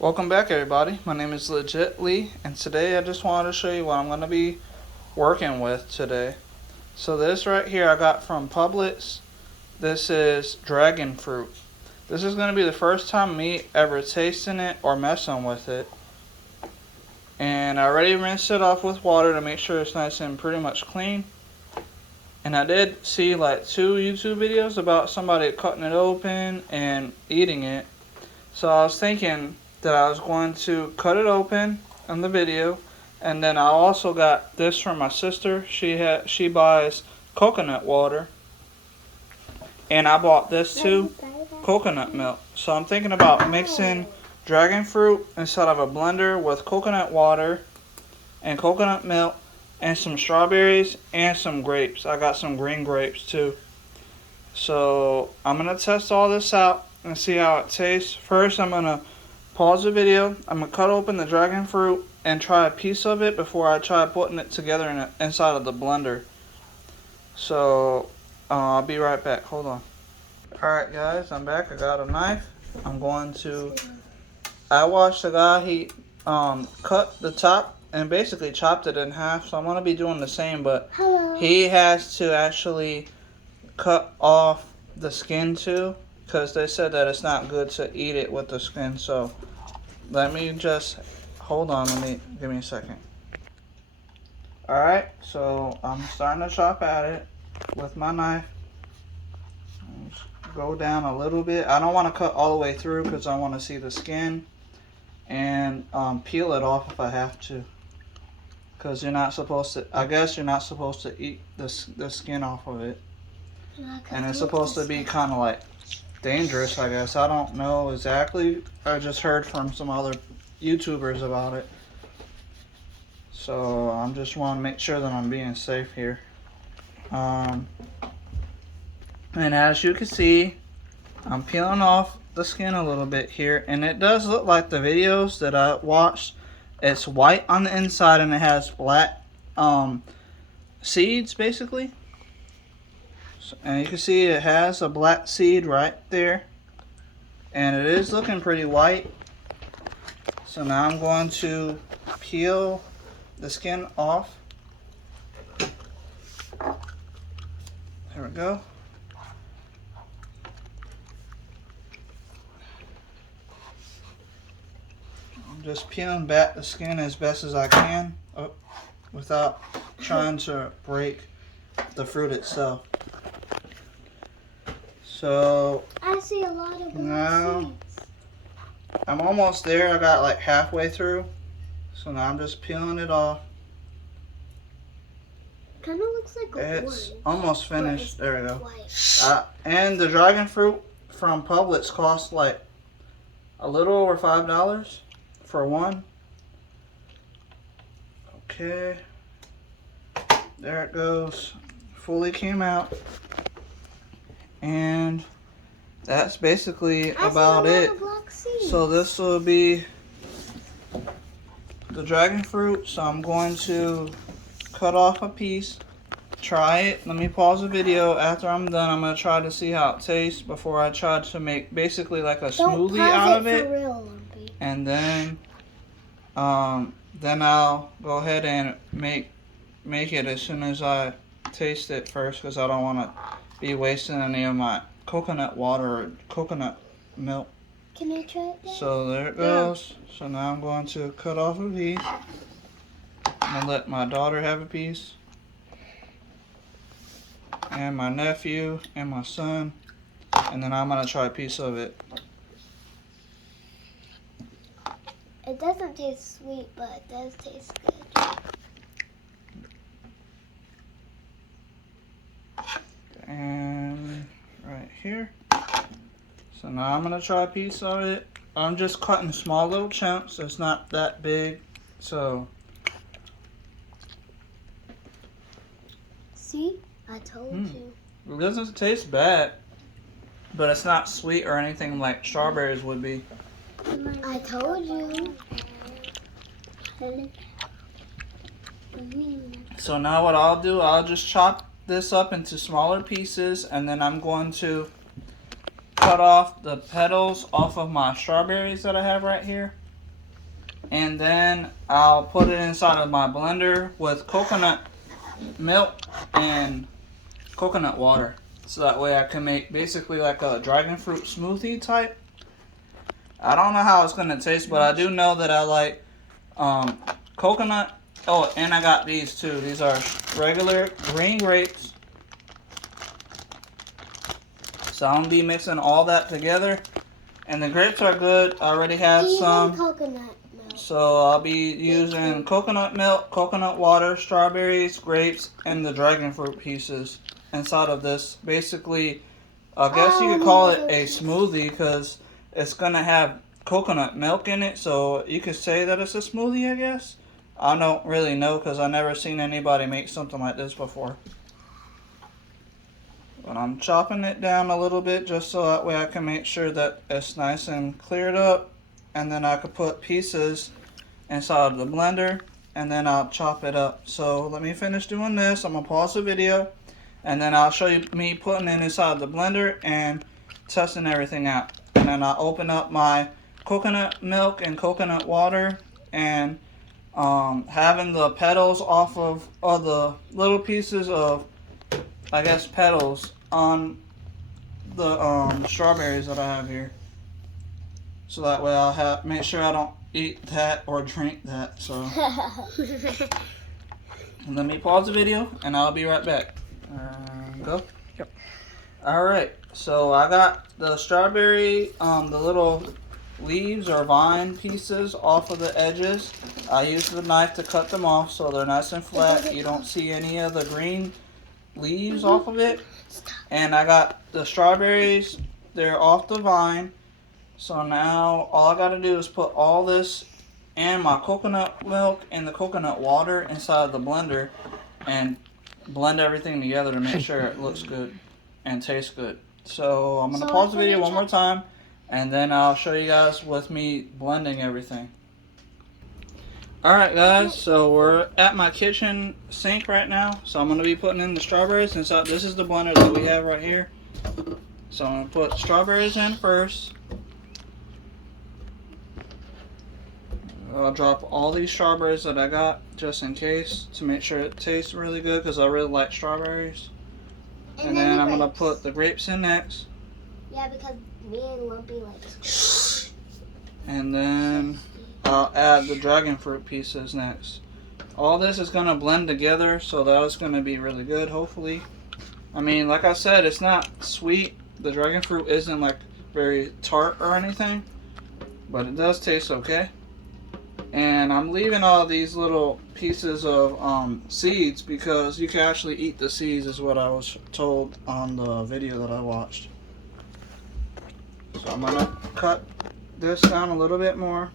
Welcome back, everybody. My name is Legit Lee, and today I just wanted to show you what I'm going to be working with today. So this right here I got from Publix. This is dragon fruit. This is going to be the first time me ever tasting it or messing with it. And I already rinsed it off with water to make sure it's nice and pretty much clean. And I did see like 2 YouTube videos about somebody cutting it open and eating it. So I was thinking that I was going to cut it open in the video, and then I also got this from my sister. She buys coconut water, and I bought this too, coconut milk. So I'm thinking about mixing dragon fruit inside of a blender with coconut water and coconut milk and some strawberries and some grapes. I got some green grapes too. So I'm gonna test all this out and see how it tastes. First, I'm gonna pause the video. I'm gonna cut open the dragon fruit and try a piece of it before I try putting it together inside of the blender. So I'll be right back. Hold on. Alright guys, I'm back. I got a knife. I watched the guy, he cut the top and basically chopped it in half. So I'm gonna be doing the same, but he has to actually cut off the skin too, because they said that it's not good to eat it with the skin. So let me just hold on, give me a second. Alright, so I'm starting to chop at it with my knife. Go down a little bit. I don't want to cut all the way through because I want to see the skin, and peel it off if I have to, because you're not supposed to, I guess you're not supposed to eat the skin off of it. And it's supposed to be kind of like dangerous, I guess. I don't know exactly. I just heard from some other YouTubers about it. So I just want to make sure that I'm being safe here. And as you can see, I'm peeling off the skin a little bit here. And it does look like the videos that I watched. It's white on the inside and it has black seeds basically. And you can see it has a black seed right there, and it is looking pretty white. So now I'm going to peel the skin off. There we go. I'm just peeling back the skin as best as I can, without trying to break the fruit itself. So I see a lot of now seeds. I'm almost there. I got like halfway through. So now I'm just peeling it off. Kind of looks like It's almost finished. There we go. White. And the dragon fruit from Publix costs like a little over $5 for one. Okay. There it goes. Fully came out. And that's basically about it. So this will be the dragon fruit. So I'm going to cut off a piece, try it. Let me pause the video. After I'm done, I'm going to try to see how it tastes before I try to make basically like a smoothie out of it. And then I'll go ahead and make it as soon as I taste it first, because I don't want to be wasting any of my coconut water or coconut milk. Can I try it then? So there it goes. So now I'm going to cut off a piece. I'm gonna let my daughter have a piece, and my nephew and my son, and then I'm gonna try a piece of it. It doesn't taste sweet, but it does taste good. And right here. So now I'm gonna try a piece of it. I'm just cutting small little chunks. It's not that big. So see, I told you. It doesn't taste bad, but it's not sweet or anything like strawberries would be. I told you. So now what I'll do, I'll just chop this up into smaller pieces, and then I'm going to cut off the petals off of my strawberries that I have right here. And then I'll put it inside of my blender with coconut milk and coconut water. So that way I can make basically like a dragon fruit smoothie type. I don't know how it's going to taste, but I do know that I like coconut. Oh, and I got these too. These are regular green grapes. So I'm going to be mixing all that together. And the grapes are good. I already have some. Coconut milk. So I'll be using coconut milk, coconut water, strawberries, grapes, and the dragon fruit pieces inside of this. Basically, I guess you could call it a smoothie because it's going to have coconut milk in it. So you could say that it's a smoothie, I guess. I don't really know because I've never seen anybody make something like this before. But I'm chopping it down a little bit just so that way I can make sure that it's nice and cleared up. And then I could put pieces inside of the blender and then I'll chop it up. So let me finish doing this. I'm going to pause the video and then I'll show you me putting it inside the blender and testing everything out. And then I'll open up my coconut milk and coconut water and having the petals off of all the little pieces of, I guess, petals on the strawberries that I have here. So that way I'll make sure I don't eat that or drink that. So let me pause the video and I'll be right back. Go. Yep. Alright, so I got the strawberry, the little leaves or vine pieces off of the edges. I used the knife to cut them off so they're nice and flat. You don't see any of the green leaves off of it. And I got the strawberries, they're off the vine. So now all I gotta do is put all this and my coconut milk and the coconut water inside the blender and blend everything together to make sure it looks good and tastes good. So I'm gonna pause the video one more time and then I'll show you guys with me blending everything. Alright guys, so we're at my kitchen sink right now. So I'm going to be putting in the strawberries. And so this is the blender that we have right here. So I'm going to put strawberries in first. I'll drop all these strawberries that I got just in case to make sure it tastes really good because I really like strawberries. And then I'm going to put the grapes in next. Yeah, because me and Lumpy like this. And then I'll add the dragon fruit pieces next. All this is going to blend together, so that is going to be really good, hopefully. I mean, like I said, it's not sweet. The dragon fruit isn't like very tart or anything, but it does taste okay. And I'm leaving all these little pieces of seeds because you can actually eat the seeds, is what I was told on the video that I watched. So I'm going to cut this down a little bit more.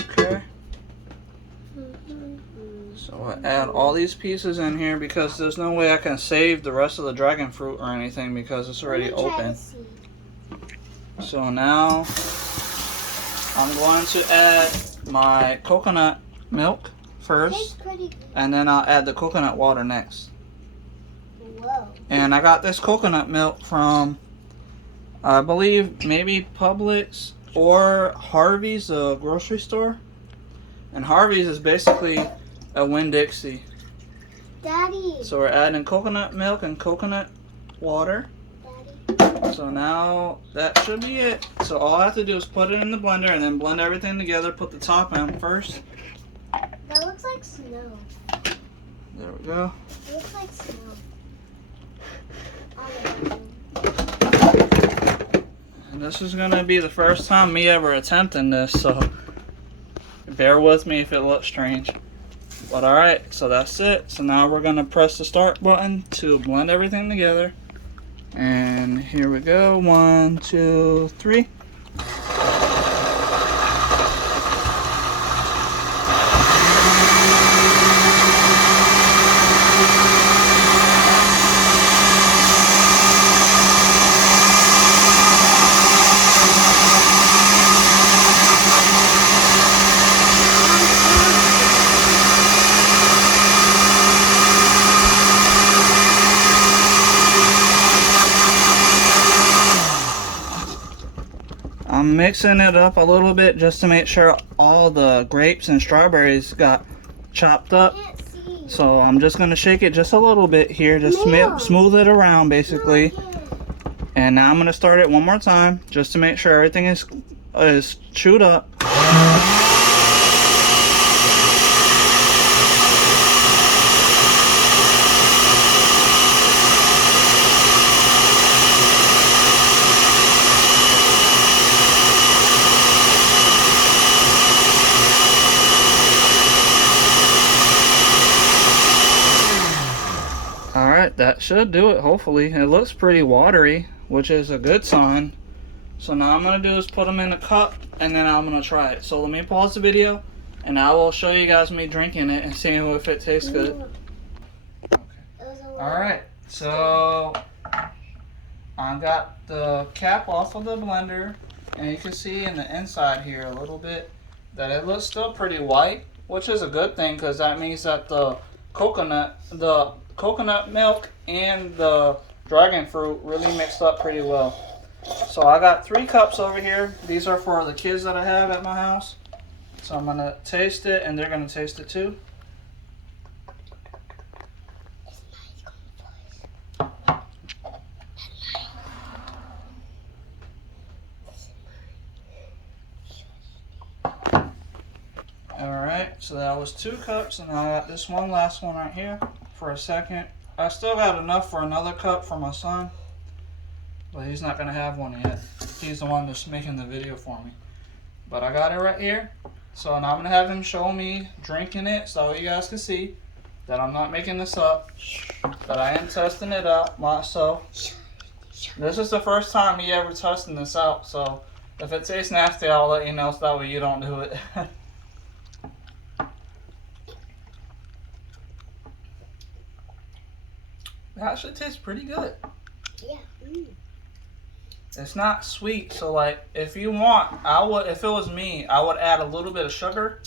Okay. So I add all these pieces in here because there's no way I can save the rest of the dragon fruit or anything because it's already open. So now I'm going to add my coconut milk first and then I'll add the coconut water next. Whoa. And I got this coconut milk from, I believe, maybe Publix or Harvey's, the grocery store. And Harvey's is basically a Winn-Dixie. Daddy. So we're adding coconut milk and coconut water. Daddy. So now that should be it. So all I have to do is put it in the blender and then blend everything together. Put the top in first. That looks like snow. There we go. It looks like snow. And this is going to be the first time me ever attempting this, so bear with me if it looks strange. But alright, so that's it. So now we're going to press the start button to blend everything together. And here we go. 1, 2, 3. I'm mixing it up a little bit just to make sure all the grapes and strawberries got chopped up. I can't see. So I'm just going to shake it just a little bit here, just smooth it around basically. And now I'm going to start it one more time just to make sure everything is chewed up. Alright, that should do it, hopefully. It looks pretty watery, which is a good sign. So now I'm going to do is put them in a cup, and then I'm going to try it. So let me pause the video, and I will show you guys me drinking it and seeing if it tastes good. Okay. Alright, so I got the cap off of the blender, and you can see in the inside here a little bit that it looks still pretty white, which is a good thing because that means that the coconut milk and the dragon fruit really mixed up pretty well. So I got 3 cups over here. These are for the kids that I have at my house. So I'm gonna taste it and they're gonna taste it too. Alright, so that was 2 cups, and I got this last one right here for a second. I still got enough for another cup for my son, but he's not going to have one yet. He's the one that's making the video for me. But I got it right here, so now I'm going to have him show me drinking it so you guys can see that I'm not making this up, that I am testing it out myself. This is the first time he ever testing this out, so if it tastes nasty, I'll let you know so that way you don't do it. It actually tastes pretty good. Yeah. It's not sweet, so like if you want, if it was me, I would add a little bit of sugar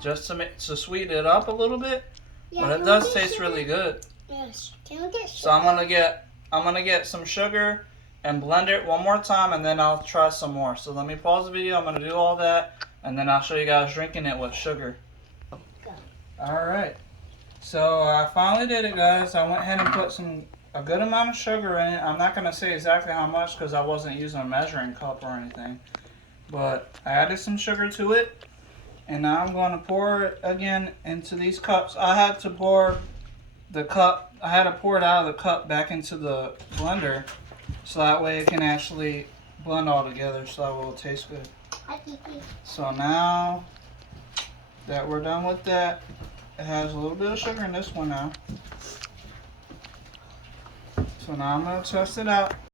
just to sweeten it up a little bit. Yeah, but it does taste really good. Yes. Can we get sugar? So I'm gonna get some sugar and blend it one more time, and then I'll try some more. So let me pause the video. I'm gonna do all that, and then I'll show you guys drinking it with sugar. All right. So I finally did it, guys. I went ahead and put a good amount of sugar in it. I'm not going to say exactly how much because I wasn't using a measuring cup or anything. But I added some sugar to it. And now I'm going to pour it again into these cups. I had to pour it out of the cup back into the blender. So that way it can actually blend all together so that it will taste good. So now that we're done with that, it has a little bit of sugar in this one now. So now I'm going to test it out.